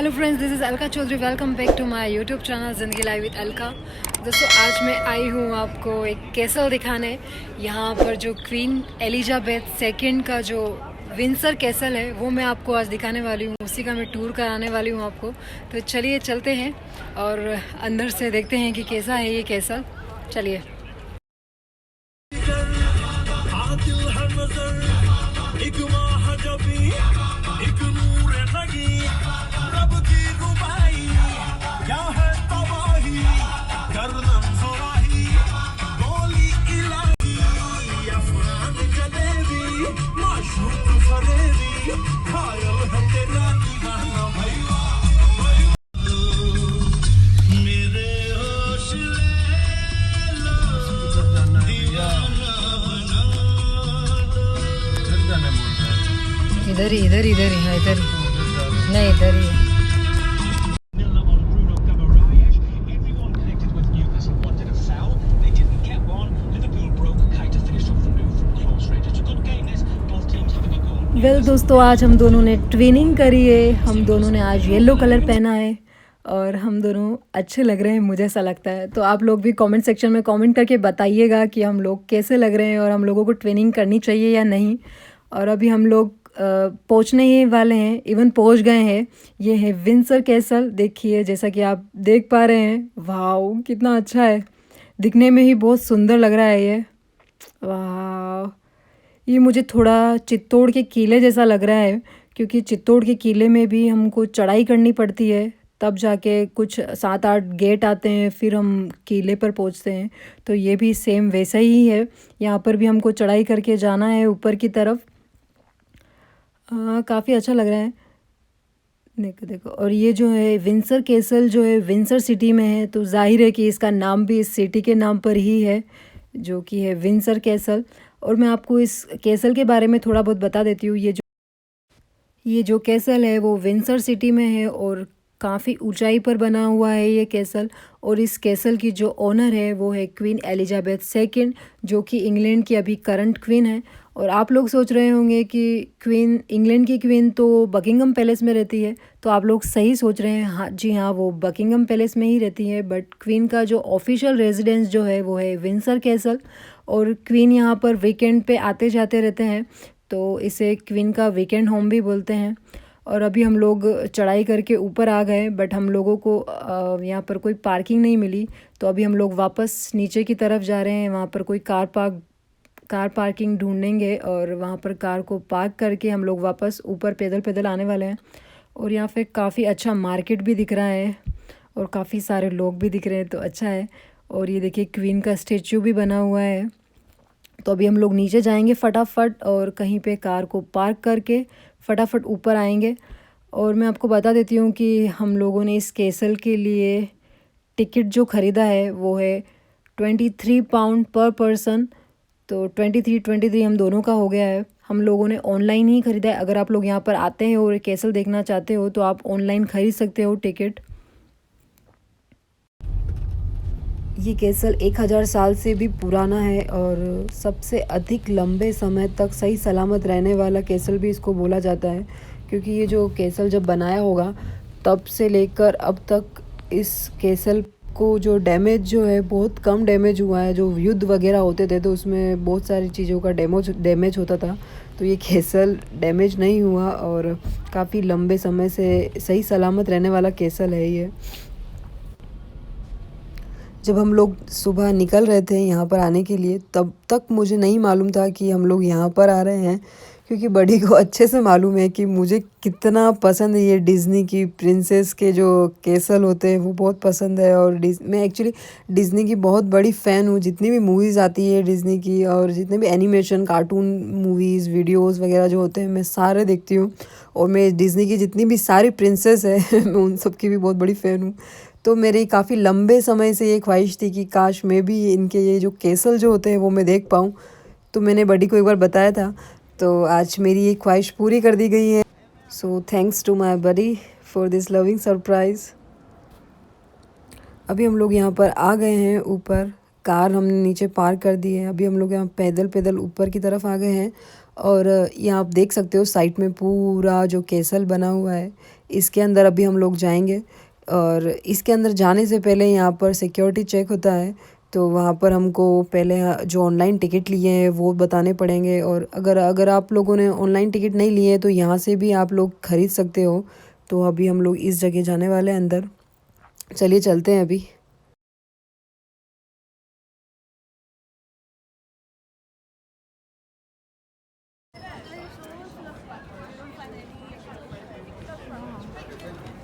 Hello friends, this is Alka Chaudhary. Welcome back to my YouTube channel Zindagi live with Alka. दोस्तों, आज मैं आई हूँ आपको एक कैसल दिखाने। यहाँ पर जो क्वीन एलिजाबेथ सेकंड का जो विंसर कैसल है वो मैं आपको आज दिखाने वाली हूँ। उसी का मैं टूर कराने वाली हूँ आपको। तो चलिए चलते हैं और अंदर से देखते हैं कि कैसा है ये कैसल। चलिए। इधर ही हाँ, इधर ही नहीं, इधर ही है। वेल दोस्तों, आज हम दोनों ने ट्विनिंग करी है। हम दोनों ने आज येलो कलर पहना है और हम दोनों अच्छे लग रहे हैं, मुझे ऐसा लगता है। तो आप लोग भी कमेंट सेक्शन में कमेंट करके बताइएगा कि हम लोग कैसे लग रहे हैं और हम लोगों को ट्विनिंग करनी चाहिए या नहीं। और अभी हम लोग पहुंचने ही वाले हैं, इवन पहुंच गए हैं। ये है विंसर कैसल। देखिए, जैसा कि आप देख पा रहे हैं, वाओ कितना अच्छा है, दिखने में ही बहुत सुंदर लग रहा है ये। वाह, ये मुझे थोड़ा चित्तौड़ के किले जैसा लग रहा है, क्योंकि चित्तौड़ के किले में भी हमको चढ़ाई करनी पड़ती है, तब जाके कुछ 7-8 गेट आते हैं, फिर हम किले पर पहुंचते हैं। तो ये भी सेम वैसा ही है, यहाँ पर भी हमको चढ़ाई करके जाना है ऊपर की तरफ। काफ़ी अच्छा लग रहा है। देखो देखो, और ये जो है विंसर कैसल जो है विंसर सिटी में है, तो जाहिर है कि इसका नाम भी इस सिटी के नाम पर ही है, जो कि है विंसर कैसल। और मैं आपको इस कैसल के बारे में थोड़ा बहुत बता देती हूँ। ये जो कैसल है वो विंसर सिटी में है और काफ़ी ऊंचाई पर बना हुआ है ये कैसल। और इस कैसल की जो ओनर है वो है क्वीन एलिजाबेथ सेकंड, जो कि इंग्लैंड की अभी करंट क्वीन है। और आप लोग सोच रहे होंगे कि क्वीन, इंग्लैंड की क्वीन तो बकिंगम पैलेस में रहती है। तो आप लोग सही सोच रहे हैं, हाँ जी हाँ, वो बकिंगम पैलेस में ही रहती है। बट क्वीन का जो ऑफिशियल रेजिडेंस जो है वो है विंसर कैसल। और क्वीन यहाँ पर वीकेंड पे आते जाते रहते हैं, तो इसे क्वीन का वीकेंड होम भी बोलते हैं। और अभी हम लोग चढ़ाई करके ऊपर आ गए, बट हम लोगों को यहाँ पर कोई पार्किंग नहीं मिली। तो अभी हम लोग वापस नीचे की तरफ जा रहे हैं। वहाँ पर कोई कार पार्किंग ढूंढेंगे और वहाँ पर कार को पार्क करके हम लोग वापस ऊपर पैदल पैदल आने वाले हैं। और यहाँ पे काफ़ी अच्छा मार्केट भी दिख रहा है और काफ़ी सारे लोग भी दिख रहे हैं, तो अच्छा है। और ये देखिए, क्वीन का स्टेचू भी बना हुआ है। तो अभी हम लोग नीचे जाएंगे फटाफट और कहीं पे कार को पार्क करके फटाफट ऊपर आएंगे। और मैं आपको बता देती हूँ कि हम लोगों ने इस कैसल के लिए टिकट जो ख़रीदा है वो है 23 पाउंड पर पर्सन। तो 23 हम दोनों का हो गया है। हम लोगों ने ऑनलाइन ही ख़रीदा है। अगर आप लोग यहाँ पर आते हैं और कैसल देखना चाहते हो तो आप ऑनलाइन ख़रीद सकते हो टिकट। ये कैसल 1000 साल से भी पुराना है और सबसे अधिक लंबे समय तक सही सलामत रहने वाला कैसल भी इसको बोला जाता है, क्योंकि ये जो कैसल जब बनाया होगा तब से लेकर अब तक इस कैसल को जो डैमेज जो है बहुत कम डैमेज हुआ है। जो युद्ध वगैरह होते थे तो उसमें बहुत सारी चीज़ों का डैमेज होता था, तो ये कैसल डैमेज नहीं हुआ और काफ़ी लंबे समय से सही सलामत रहने वाला कैसल है ये। जब हम लोग सुबह निकल रहे थे यहाँ पर आने के लिए, तब तक मुझे नहीं मालूम था कि हम लोग यहाँ पर आ रहे हैं, क्योंकि बड़ी को अच्छे से मालूम है कि मुझे कितना पसंद है ये डिज़नी की प्रिंसेस के जो कैसल होते हैं वो बहुत पसंद है। और मैं एक्चुअली डिज़नी की बहुत बड़ी फ़ैन हूँ। जितनी भी मूवीज़ आती है डिज़नी की और जितने भी एनिमेशन कार्टून मूवीज़ वीडियोज़ वगैरह जो होते हैं मैं सारे देखती हूँ। और मैं डिज़नी की जितनी भी सारी प्रिंसेस है मैं उन सब की भी बहुत बड़ी फ़ैन हूँ। तो मेरी काफ़ी लंबे समय से ये ख्वाहिश थी कि काश मैं भी इनके ये जो कैसल जो होते हैं वो मैं देख पाऊँ। तो मैंने बड़ी को एक बार बताया था, तो आज मेरी ये ख्वाहिश पूरी कर दी गई है। So thanks to my buddy for this loving surprise. अभी हम लोग यहाँ पर आ गए हैं ऊपर कार हमने नीचे पार्क कर दी है। अभी हम लोग यहाँ पैदल पैदल ऊपर की तरफ आ गए हैं और यहाँ आप देख सकते हो साइड में पूरा जो कैसल बना हुआ है, इसके अंदर अभी हम लोग जाएंगे। और इसके अंदर जाने से पहले यहाँ पर सिक्योरिटी चेक होता है, तो वहाँ पर हमको पहले जो ऑनलाइन टिकट लिए हैं वो बताने पड़ेंगे। और अगर अगर आप लोगों ने ऑनलाइन टिकट नहीं लिए तो यहाँ से भी आप लोग ख़रीद सकते हो। तो अभी हम लोग इस जगह जाने वाले हैं अंदर, चलिए चलते हैं अभी।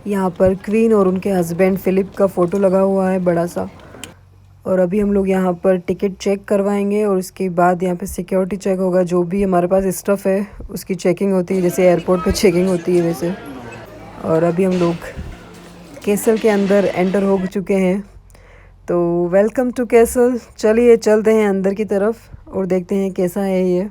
यहाँ पर क्वीन और उनके हस्बैंड फ़िलिप का फ़ोटो लगा हुआ है बड़ा सा। और अभी हम लोग यहाँ पर टिकट चेक करवाएंगे और उसके बाद यहाँ पे सिक्योरिटी चेक होगा। जो भी हमारे पास स्टफ़ है उसकी चेकिंग होती है, जैसे एयरपोर्ट पे चेकिंग होती है वैसे। और अभी हम लोग कैसल के अंदर एंटर हो चुके हैं। तो वेलकम टू कैसल। चलिए चलते हैं अंदर की तरफ और देखते हैं कैसा है ये।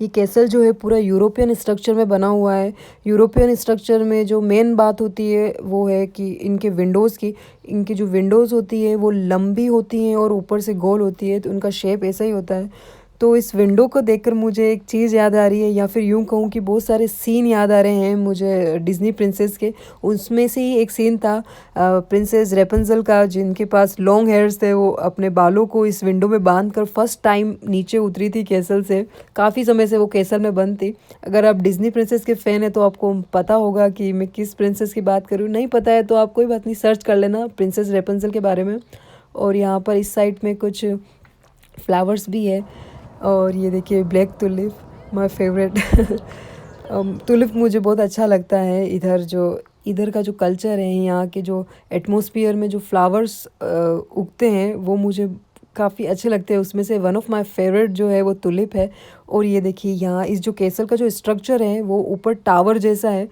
ये कैसल जो है पूरा यूरोपियन स्ट्रक्चर में बना हुआ है। यूरोपियन स्ट्रक्चर में जो मेन बात होती है वो है कि इनके विंडोज़ की, इनकी जो विंडोज़ होती है वो लंबी होती हैं और ऊपर से गोल होती है, तो उनका शेप ऐसा ही होता है। तो इस विंडो को देखकर मुझे एक चीज़ याद आ रही है, या फिर यूँ कहूँ कि बहुत सारे सीन याद आ रहे हैं मुझे डिज़नी प्रिंसेस के। उसमें से ही एक सीन था प्रिंसेस रेपंजल का, जिनके पास लॉन्ग हेयर्स थे। वो अपने बालों को इस विंडो में बांध कर फर्स्ट टाइम नीचे उतरी थी कैसल से। काफ़ी समय से वो कैसल में बंद थी। अगर आप डिज़नी प्रिंसेस के फ़ैन हैं तो आपको पता होगा कि मैं किस प्रिंसेस की बात करूँ। नहीं पता है तो आप कोई बात नहीं, सर्च कर लेना प्रिंसेस रेपंजल के बारे में। और यहाँ पर इस साइड में कुछ फ्लावर्स भी है। और ये देखिए black tulip, my favourite. Tulip मुझे बहुत अच्छा लगता है। इधर का जो कल्चर है, यहाँ के जो एटमॉस्फेयर में जो फ्लावर्स उगते हैं वो मुझे काफ़ी अच्छे लगते हैं। उसमें से वन ऑफ माय फेवरेट जो है वो टुलिप है। और ये देखिए यहाँ इस जो कैसल का जो स्ट्रक्चर है वो ऊपर टावर जैसा है।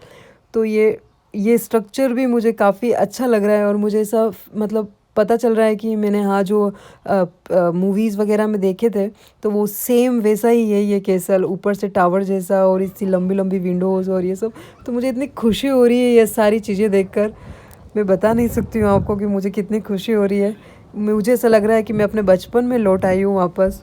तो ये स्ट्रक्चर भी मुझे काफ़ी अच्छा लग रहा है और मुझे ऐसा मतलब पता चल रहा है कि मैंने हाँ जो मूवीज़ वगैरह में देखे थे तो वो सेम वैसा ही है ये कैसल, ऊपर से टावर जैसा और इतनी लंबी लंबी विंडोज़ और ये सब। तो मुझे इतनी खुशी हो रही है ये सारी चीज़ें देखकर, मैं बता नहीं सकती हूँ आपको कि मुझे कितनी खुशी हो रही है। मुझे ऐसा लग रहा है कि मैं अपने बचपन में लौट आई हूँ वापस।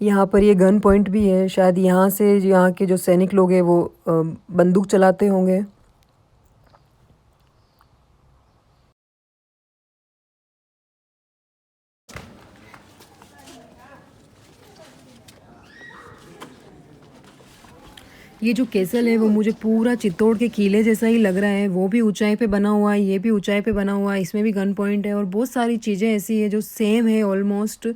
यहाँ पर ये गन पॉइंट भी है, शायद यहाँ से यहाँ के जो सैनिक लोग हैं वो बंदूक चलाते होंगे। ये जो कैसल है वो मुझे पूरा चित्तौड़ के किले जैसा ही लग रहा है। वो भी ऊंचाई पे बना हुआ है, ये भी ऊंचाई पे बना हुआ है। इसमें भी गन पॉइंट है और बहुत सारी चीज़ें ऐसी है जो सेम है ऑलमोस्ट।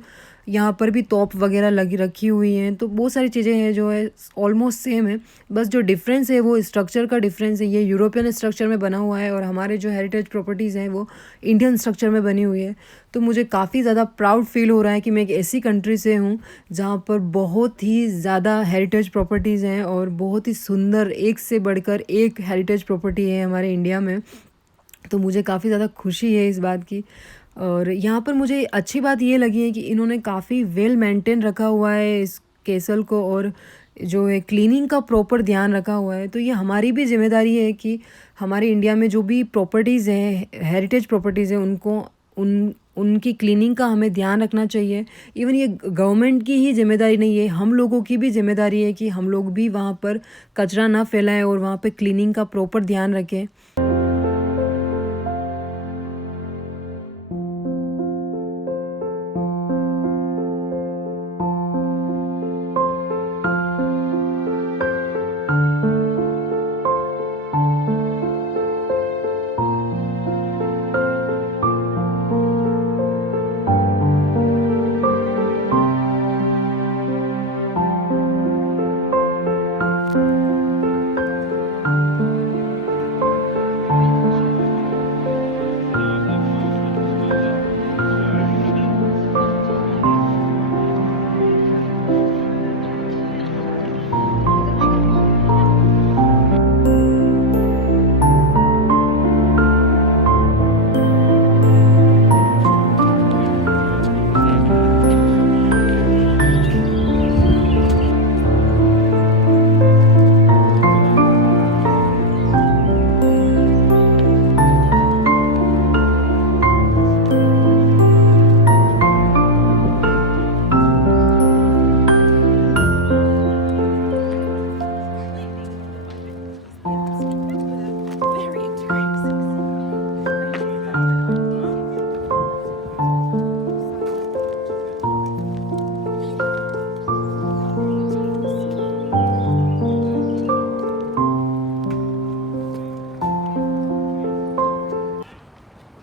यहाँ पर भी तोप वगैरह लगी रखी हुई हैं, तो बहुत सारी चीज़ें हैं जो है ऑलमोस्ट सेम है। बस जो डिफरेंस है वो स्ट्रक्चर का डिफरेंस है। ये यूरोपियन स्ट्रक्चर में बना हुआ है और हमारे जो हेरिटेज प्रॉपर्टीज़ हैं वो इंडियन स्ट्रक्चर में बनी हुई है। तो मुझे काफ़ी ज़्यादा प्राउड फील हो रहा है कि मैं एक ऐसी कंट्री से हूँ जहाँ पर बहुत ही ज़्यादा हेरिटेज प्रॉपर्टीज़ हैं और बहुत ही सुंदर, एक से बढ़कर एक हेरिटेज प्रॉपर्टी है हमारे इंडिया में। तो मुझे काफ़ी ज़्यादा खुशी है इस बात की। और यहाँ पर मुझे अच्छी बात ये लगी है कि इन्होंने काफ़ी वेल मेंटेन रखा हुआ है इस कैसल को। और जो है क्लीनिंग का प्रॉपर ध्यान रखा हुआ है। तो ये हमारी भी जिम्मेदारी है कि हमारे इंडिया में जो भी प्रॉपर्टीज़ हैं, हेरिटेज प्रॉपर्टीज़ हैं, उनको उनकी क्लीनिंग का हमें ध्यान रखना चाहिए। इवन ये गवर्नमेंट की ही जिम्मेदारी नहीं है, हम लोगों की भी जिम्मेदारी है कि हम लोग भी वहाँ पर कचरा ना फैलाएं और वहाँ पे क्लीनिंग का प्रॉपर ध्यान रखें।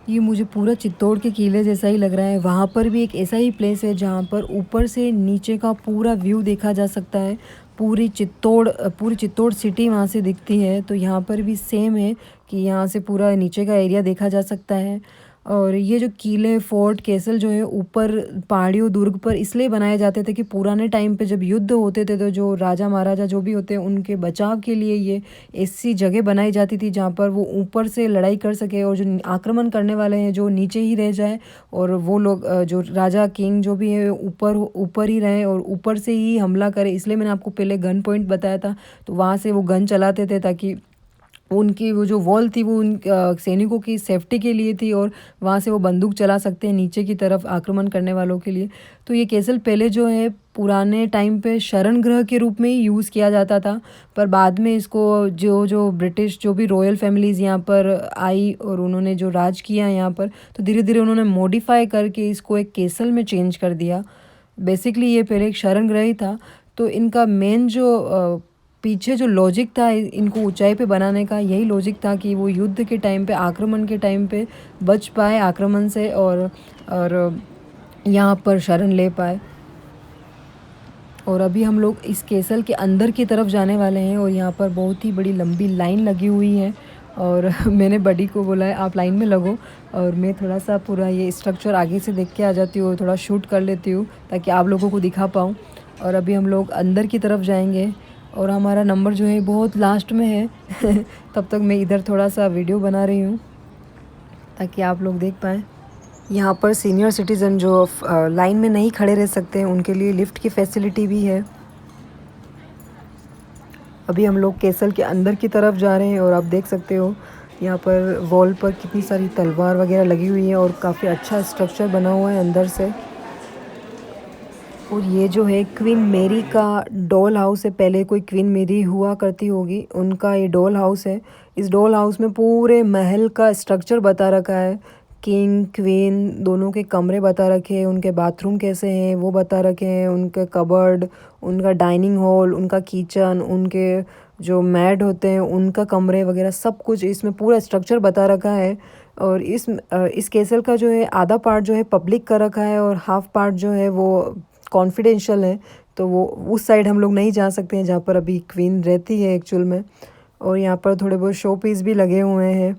ये मुझे पूरा चित्तौड़ के किले जैसा ही लग रहा है। वहाँ पर भी एक ऐसा ही प्लेस है जहाँ पर ऊपर से नीचे का पूरा व्यू देखा जा सकता है। पूरी चित्तौड़ सिटी वहाँ से दिखती है। तो यहाँ पर भी सेम है कि यहाँ से पूरा नीचे का एरिया देखा जा सकता है। और ये जो किले, फोर्ट, कैसल जो है ऊपर पहाड़ियों, दुर्ग पर इसलिए बनाए जाते थे कि पुराने टाइम पे जब युद्ध होते थे तो जो राजा महाराजा जो भी होते हैं उनके बचाव के लिए ये ऐसी जगह बनाई जाती थी जहाँ पर वो ऊपर से लड़ाई कर सके और जो आक्रमण करने वाले हैं जो नीचे ही रह जाए, और वो लोग जो राजा किंग जो भी है ऊपर ऊपर ही रहे और ऊपर से ही हमला करे। इसलिए मैंने आपको पहले गन पॉइंट बताया था। तो वहाँ से वो गन चलाते थे ताकि उनकी वो जो वॉल थी वो उन सैनिकों की सेफ्टी के लिए थी और वहाँ से वो बंदूक चला सकते हैं नीचे की तरफ आक्रमण करने वालों के लिए। तो ये कैसल पहले जो है पुराने टाइम पे शरण गृह के रूप में ही यूज़ किया जाता था, पर बाद में इसको जो जो ब्रिटिश जो भी रॉयल फैमिलीज़ यहाँ पर आई और उन्होंने जो राज किया यहाँ पर, तो धीरे धीरे उन्होंने मॉडिफाई करके इसको एक कैसल में चेंज कर दिया। बेसिकली ये पहले एक शरण गृह ही था। तो इनका मेन जो पीछे जो लॉजिक था इनको ऊंचाई पे बनाने का, यही लॉजिक था कि वो युद्ध के टाइम पे, आक्रमण के टाइम पे बच पाए आक्रमण से और यहाँ पर शरण ले पाए। और अभी हम लोग इस कैसल के अंदर की तरफ जाने वाले हैं और यहाँ पर बहुत ही बड़ी लंबी लाइन लगी हुई है। और मैंने बडी को बोला है आप लाइन में लगो और मैं थोड़ा सा पूरा ये स्ट्रक्चर आगे से देख के आ जाती हूँ, थोड़ा शूट कर लेती हूँ ताकि आप लोगों को दिखा पाऊँ। और अभी हम लोग अंदर की तरफ जाएंगे और हमारा नंबर जो है बहुत लास्ट में है तब तक मैं इधर थोड़ा सा वीडियो बना रही हूँ ताकि आप लोग देख पाएँ। यहाँ पर सीनियर सिटीज़न जो लाइन में नहीं खड़े रह सकते हैं उनके लिए लिफ्ट की फैसिलिटी भी है। अभी हम लोग कैसल के अंदर की तरफ जा रहे हैं और आप देख सकते हो यहाँ पर वॉल पर कितनी सारी तलवार वगैरह लगी हुई है और काफ़ी अच्छा स्ट्रक्चर बना हुआ है अंदर से। और ये जो है क्वीन मेरी का डॉल हाउस है। पहले कोई क्वीन मेरी हुआ करती होगी, उनका ये डॉल हाउस है। इस डॉल हाउस में पूरे महल का स्ट्रक्चर बता रखा है। किंग क्वीन दोनों के कमरे बता रखे हैं, उनके बाथरूम कैसे हैं वो बता रखे हैं, उनके कबर्ड, उनका डाइनिंग हॉल, उनका किचन, उनके जो मैड होते हैं उनका कमरे वगैरह सब कुछ इसमें पूरा स्ट्रक्चर बता रखा है। और इस कैसल का जो है आधा पार्ट जो है पब्लिक का रखा है और हाफ पार्ट जो है वो कॉन्फिडेंशियल है। तो वो उस साइड हम लोग नहीं जा सकते हैं जहाँ पर अभी क्वीन रहती है एक्चुअल में। और यहाँ पर थोड़े बहुत शो पीस भी लगे हुए हैं।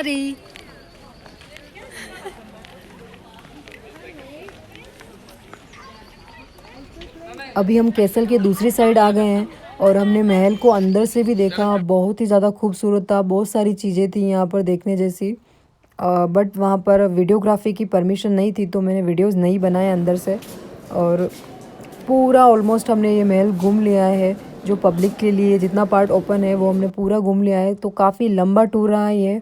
सॉरी। अभी हम कैसल के दूसरी साइड आ गए हैं और हमने महल को अंदर से भी देखा। बहुत ही ज़्यादा खूबसूरत था, बहुत सारी चीज़ें थी यहाँ पर देखने जैसी। बट वहाँ पर वीडियोग्राफी की परमिशन नहीं थी, तो मैंने वीडियोस नहीं बनाए अंदर से। और पूरा ऑलमोस्ट हमने ये महल घूम लिया है। जो पब्लिक के लिए जितना पार्ट ओपन है वो हमने पूरा घूम लिया है, तो काफ़ी लंबा टूर रहा है ये।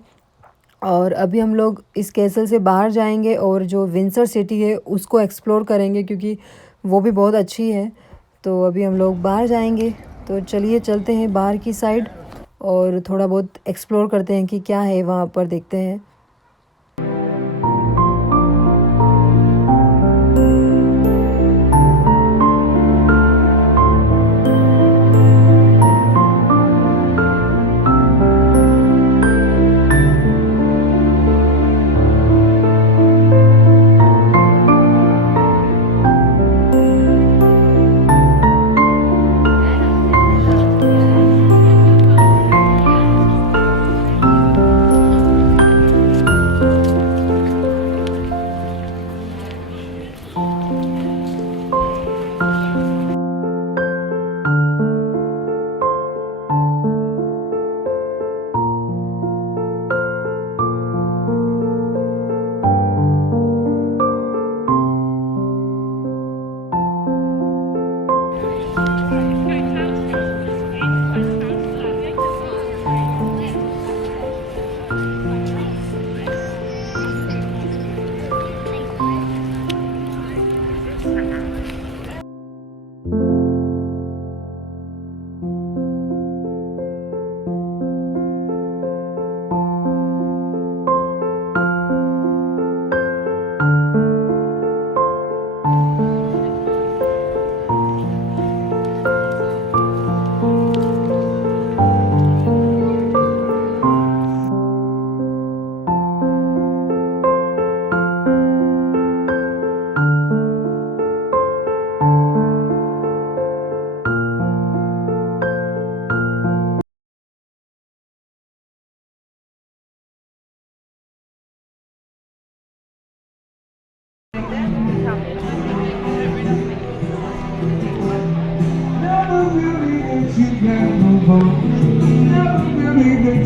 और अभी हम लोग इस कैसल से बाहर जाएंगे और जो विंसर सिटी है उसको एक्सप्लोर करेंगे, क्योंकि वो भी बहुत अच्छी है। तो अभी हम लोग बाहर जाएंगे, तो चलिए चलते हैं बाहर की साइड और थोड़ा बहुत एक्सप्लोर करते हैं कि क्या है वहाँ पर, देखते हैं।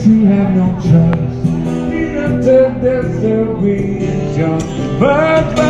You have no choice. Even to disagree, it's your birthright.